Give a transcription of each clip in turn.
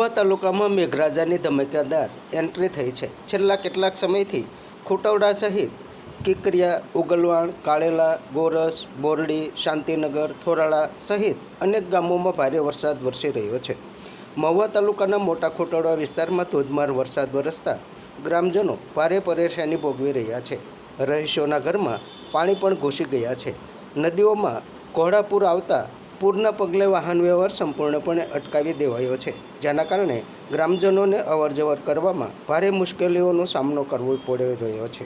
મહુવા તાલુકામાં મેઘરાજાની ધમાકેદાર એન્ટ્રી થઈ છે। છેલ્લા કેટલાક સમયથી ખોટવડા સહિત કિકરિયા, ઉગલવાણ, કાળેલા, ગોરસ, બોરડી, શાંતિનગર, થોરાળા સહિત અનેક ગામોમાં ભારે વરસાદ વરસી રહ્યો છે। મહુવા તાલુકાના મોટા ખોટવડા વિસ્તારમાં ધોધમાર વરસાદ વરસતા ગ્રામજનો ભારે પરેશાની ભોગવી રહ્યા છે। રહીશોના ઘરમાં પાણી પણ ઘૂસી ગયા છે। નદીઓમાં કોહડાપૂર આવતા પૂરના પગલે વાહન વ્યવહાર સંપૂર્ણપણે અટકાવી દેવાયો છે, જેના કારણે ગ્રામજનોને અવરજવર કરવામાં ભારે મુશ્કેલીઓનો સામનો કરવો પડી રહ્યો છે।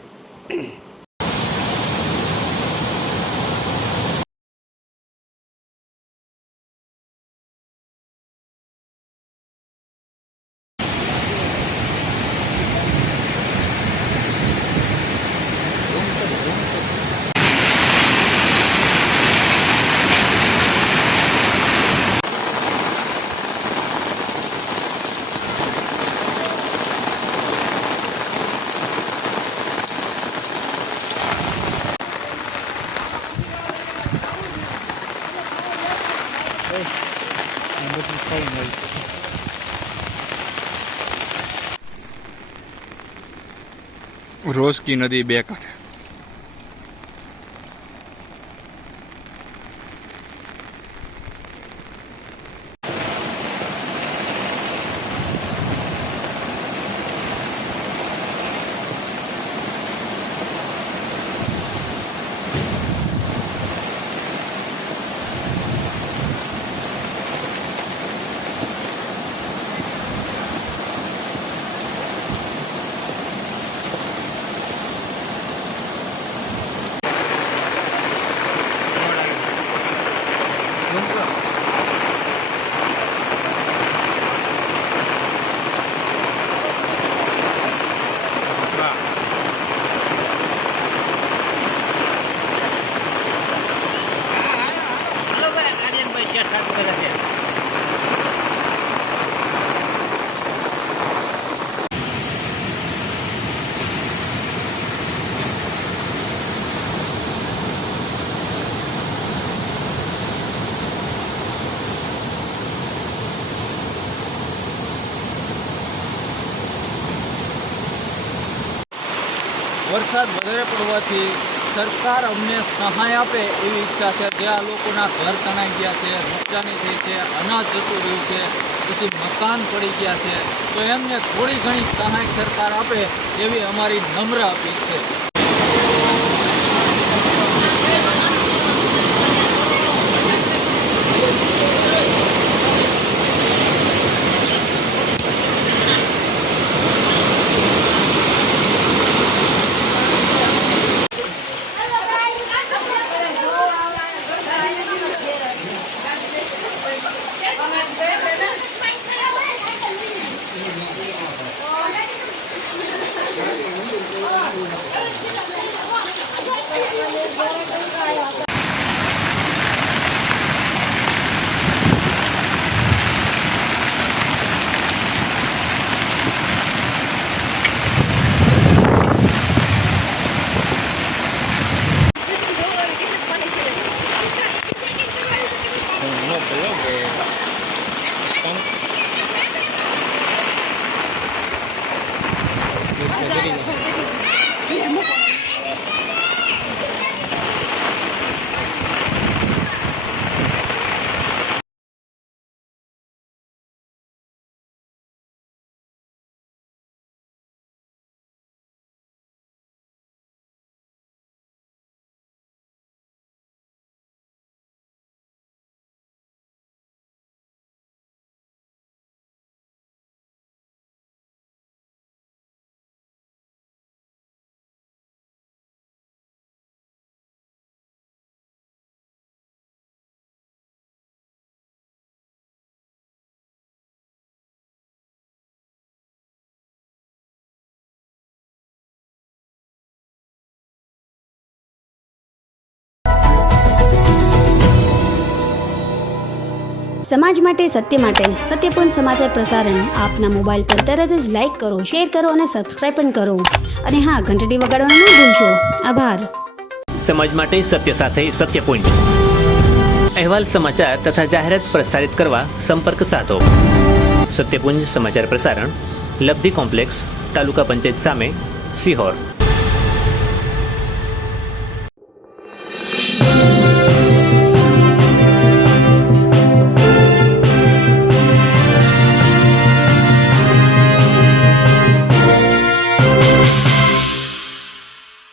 रोजकी नदी बे कांठे वरसाद वधारे पड़वाथी सरकार अमने सहाय आपे एवी इच्छा है। जे आ लोकोना घर तणाई गया है, नुकसानी थई है, अनाज जतुं रह्युं छे, पछी मकान पड़ी गया है, तो एमने थोड़ी घणी सहाय सरकार आपे एवी अमारी नम्र अपील छे। समाज माटे सत्य माटे सत्यपूर्ण समाचार प्रसारण आपना मोबाइल पर तरत ज लाइक करो, शेर करो और सब्सक्राइब पण करो अने हाँ घंटडी वगाड़वानुं न भूलशो। आभार। समाज माटे सत्य साथे सत्यपूर्ण अहवाल समाचार तथा जाहेरात प्रसारित करवा संपर्क साधो સત્યપુંજ સમાચાર પ્રસારણ, લબ્ધિ કોમ્પ્લેક્સ, તાલુકા પંચાયત સામે, સિહોર.